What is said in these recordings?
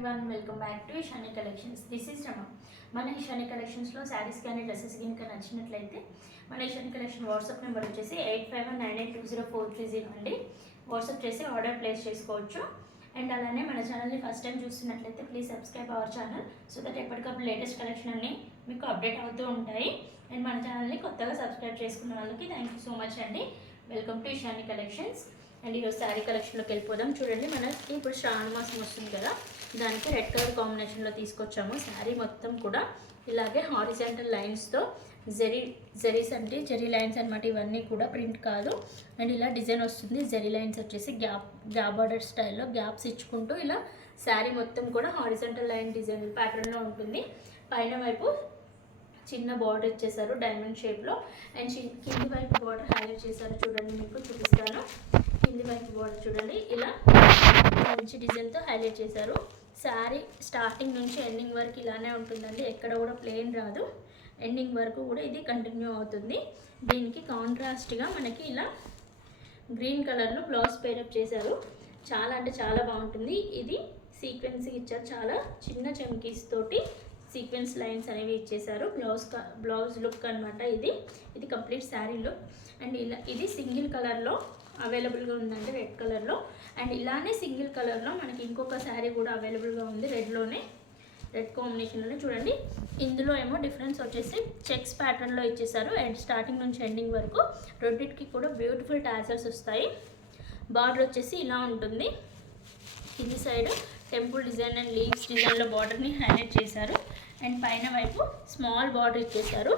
Everyone, welcome back to Ishani Collections. This is Rama. మన ఇషాని కలెక్షన్స్లో శారీస్ కానీ డ్రెస్సెస్ కనుక నచ్చినట్లయితే మన ఇషాని కలెక్షన్ వాట్సాప్ నెంబర్ వచ్చేసి 8519820430 అండి. వాట్సాప్ చేసి ఆర్డర్ ప్లేస్ చేసుకోవచ్చు. అండ్ అలానే మన ఛానల్ని ఫస్ట్ టైం చూస్తున్నట్లయితే please subscribe our channel so that ఎప్పటికప్పుడు లేటెస్ట్ కలెక్షన్ అన్నీ మీకు అప్డేట్ అవుతూ ఉంటాయి. అండ్ మన ఛానల్ని కొత్తగా సబ్స్క్రైబ్ చేసుకున్న వాళ్ళకి థ్యాంక్ యూ సో మచ్ అండి. Welcome to Ishani collections. And ఈరోజు శారీ కలెక్షన్లోకి వెళ్ళిపోదాం. చూడండి, మనకి ఇప్పుడు శ్రావణ మాసం వస్తుంది కదా, దానికి రెడ్ కలర్ కాంబినేషన్లో తీసుకొచ్చాము. శారీ మొత్తం కూడా ఇలాగే హారిజాంటల్ లైన్స్తో జరీస్ అంటే జరీ లైన్స్ అనమాట. ఇవన్నీ కూడా ప్రింట్ కాదు. అండ్ ఇలా డిజైన్ వస్తుంది. జరీ లైన్స్ వచ్చేసి గ్యాప్ బార్డర్ స్టైల్లో గ్యాప్స్ ఇచ్చుకుంటూ ఇలా శారీ మొత్తం కూడా హారిజాంటల్ లైన్ డిజైన్ ప్యాటర్న్లో ఉంటుంది. పైన వైపు చిన్న బార్డర్ ఇచ్చేసారు డైమండ్ షేప్లో. అండ్ కింది వైపు బార్డర్ హైలైట్ చేశారు. చూడండి, మీకు చూపిస్తాను. కింది వైపు బార్డర్ చూడండి, ఇలా మంచి డిజైన్తో హైలైట్ చేశారు. శారీ స్టార్టింగ్ నుంచి ఎండింగ్ వరకు ఇలానే ఉంటుందండి. ఎక్కడ కూడా ప్లెయిన్ రాదు. ఎండింగ్ వరకు కూడా ఇది కంటిన్యూ అవుతుంది. దీనికి కాంట్రాస్ట్గా మనకి ఇలా గ్రీన్ కలర్లో బ్లౌజ్ పేరప్ చేశారు. చాలా అంటే చాలా బాగుంటుంది. ఇది సీక్వెన్స్ ఇచ్చారు. చాలా చిన్న చమ్కీస్ తోటి సీక్వెన్స్ లైన్స్ అనేవి ఇచ్చేసారు. బ్లౌజ్ లుక్ అనమాట ఇది కంప్లీట్ శారీ లుక్. అండ్ ఇలా ఇది సింగిల్ కలర్లో అవైలబుల్గా ఉందండి, రెడ్ కలర్లో. అండ్ ఇలానే సింగిల్ కలర్లో మనకి ఇంకొక శారీ కూడా అవైలబుల్గా ఉంది, రెడ్ కాంబినేషన్లోనే. చూడండి, ఇందులో ఏమో డిఫరెన్స్ వచ్చేసి చెక్స్ ప్యాటర్న్లో ఇచ్చేసారు. అండ్ స్టార్టింగ్ నుంచి ఎండింగ్ వరకు రెండింటికి కూడా బ్యూటిఫుల్ టాసల్స్ వస్తాయి. బార్డర్ వచ్చేసి ఇలా ఉంటుంది. కింది side temple design and leaves డిజైన్లో బార్డర్ని హైలైట్ చేశారు. అండ్ పైన వైపు స్మాల్ బార్డర్ ఇచ్చేసారు.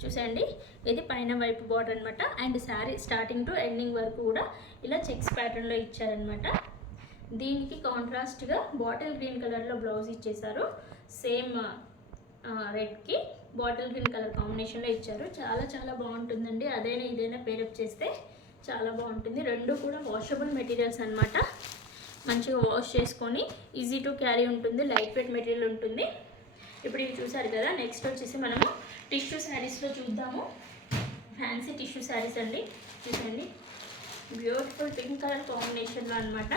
చూసండి, ఇది పైన వైపు బార్డర్ అనమాట. And sari starting to ending వరకు కూడా ఇలా చెక్స్ ప్యాటర్న్లో ఇచ్చారనమాట. దీనికి కాంట్రాస్ట్గా బాటిల్ గ్రీన్ కలర్లో బ్లౌజ్ ఇచ్చేసారు. సేమ్ రెడ్కి బాటిల్ గ్రీన్ కలర్ కాంబినేషన్లో ఇచ్చారు. చాలా చాలా బాగుంటుందండి. అదైనా ఇదైనా పేరప్ చేస్తే చాలా బాగుంటుంది. రెండు కూడా వాషబుల్ మెటీరియల్స్ అనమాట. మంచిగా వాష్ చేసుకొని ఈజీ టు క్యారీ ఉంటుంది. లైట్ వెయిట్ మెటీరియల్ ఉంటుంది. ఇప్పుడు ఇవి చూసారు కదా. నెక్స్ట్ వచ్చేసి మనము టిష్యూ శారీస్లో చూద్దాము. ఫ్యాన్సీ టిష్యూ శారీస్ అండి. చూసండి, బ్యూటిఫుల్ పింక్ కలర్ కాంబినేషన్లో అనమాట.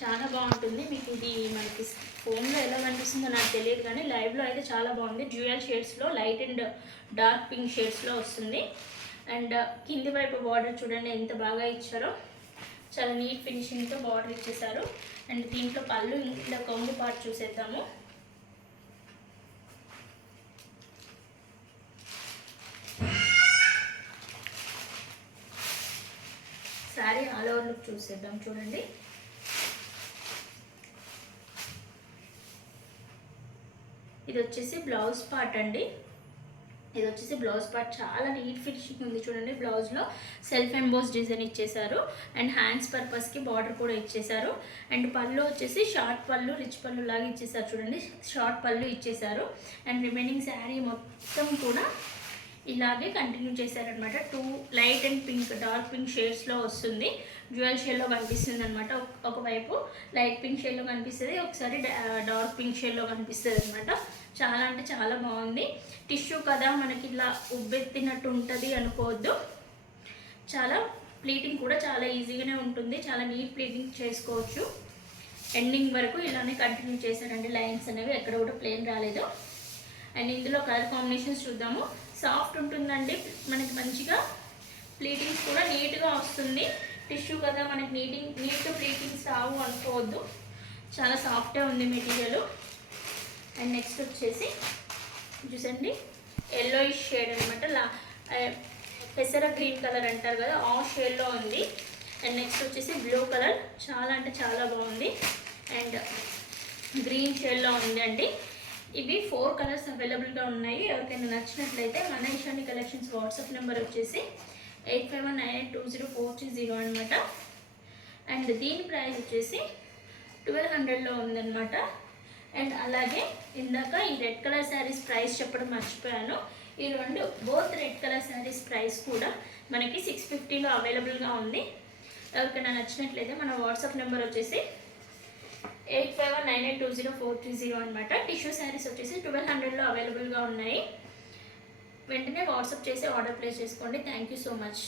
చాలా బాగుంటుంది. మీకు ఇది మనకి ఫోన్లో ఎలా కనిపిస్తుందో నాకు తెలియదు, కానీ లైవ్లో అయితే చాలా బాగుంది. డ్యూయల్ షేడ్స్లో లైట్ అండ్ డార్క్ పింక్ షేడ్స్లో వస్తుంది. అండ్ కింది వైపు బార్డర్ చూడండి ఎంత బాగా ఇచ్చారో. చాలా నీట్ ఫినిషింగ్తో బార్డర్ ఇచ్చేసారు. అండ్ దీంట్లో పళ్ళు ఇలా కొంగు పార్ట్ చూసేద్దాము. శారీ ఆల్ ఓవర్ లుక్ చూసేద్దాం. చూడండి, ఇది వచ్చేసి బ్లౌజ్ పార్ట్ అండి. ఇది వచ్చేసి బ్లౌజ్ పార్ట్ చాలా నీట్ ఫినిషింగ్ ఉంది. చూడండి, బ్లౌజ్లో సెల్ఫ్ ఎంబోస్ డిజైన్ ఇచ్చేసారు. అండ్ హ్యాండ్స్ పర్పస్కి బార్డర్ కూడా ఇచ్చేసారు. అండ్ పళ్ళు వచ్చేసి షార్ట్ పళ్ళు, రిచ్ పళ్ళు లాగా ఇచ్చేసారు. చూడండి, షార్ట్ పళ్ళు ఇచ్చేసారు. అండ్ రిమైనింగ్ శారీ మొత్తం కూడా ఇలాగే కంటిన్యూ చేశారనమాట. Two light and pink, dark pink షేడ్స్లో వస్తుంది. జ్యువెల్ షేడ్లో కనిపిస్తుంది అనమాట. ఒకవైపు లైట్ పింక్ షేడ్లో కనిపిస్తుంది, ఒకసారి డార్క్ పింక్ షేడ్లో కనిపిస్తుంది అనమాట. చాలా అంటే చాలా బాగుంది. టిష్యూ కదా, మనకి ఇలా ఉబ్బెత్తినట్టు ఉంటుంది అనుకోవద్దు. చాలా ప్లీటింగ్ కూడా చాలా ఈజీగానే ఉంటుంది. చాలా నీట్ ప్లీటింగ్ చేసుకోవచ్చు. ఎండింగ్ వరకు ఇలానే కంటిన్యూ చేశారండి. లైన్స్ అనేవి ఎక్కడ కూడా ప్లేన్ రాలేదు. అండ్ ఇందులో కలర్ కాంబినేషన్స్ చూద్దాము. సాఫ్ట్ ఉంటుందండి, మనకి మంచిగా ప్లీటింగ్స్ కూడా నీట్గా వస్తుంది. టిష్యూ కదా, మనకి నీట్ ప్లీటింగ్స్ రావు అనుకోవద్దు. చాలా సాఫ్ట్గా ఉంది మెటీరియల్. అండ్ నెక్స్ట్ వచ్చేసి చూసండి, ఎల్లోయిష్ షేడ్ అనమాట. పెసర గ్రీన్ కలర్ అంటారు కదా, ఆ షేడ్లో ఉంది. అండ్ నెక్స్ట్ వచ్చేసి బ్లూ కలర్, చాలా అంటే చాలా బాగుంది. అండ్ గ్రీన్ షేడ్లో ఉంది అండి. ఇవి 4 కలర్స్ అవైలబుల్గా ఉన్నాయి. ఎవరికైనా నచ్చినట్లయితే మన ఇషాని కలెక్షన్స్ వాట్సాప్ నెంబర్ వచ్చేసి 8519820430 అనమాట. అండ్ దీని ప్రైస్ వచ్చేసి 1200లో ఉందన్నమాట. అండ్ అలాగే ఇందాక ఈ రెడ్ కలర్ శారీస్ ప్రైస్ చెప్పడం మర్చిపోయాను. ఈ both red colour saris price కూడా మనకి 650లో అవైలబుల్గా ఉంది. ఎవరికైనా నచ్చినట్లయితే మన వాట్సాప్ నెంబర్ వచ్చేసి 8519820430 అనమాట. టిష్యూ శారీస్ వచ్చేసి 1200లో అవైలబుల్గా ఉన్నాయి. వెంటనే వాట్సాప్ చేసి ఆర్డర్ ప్లేస్ చేసుకోండి. Thank you so much.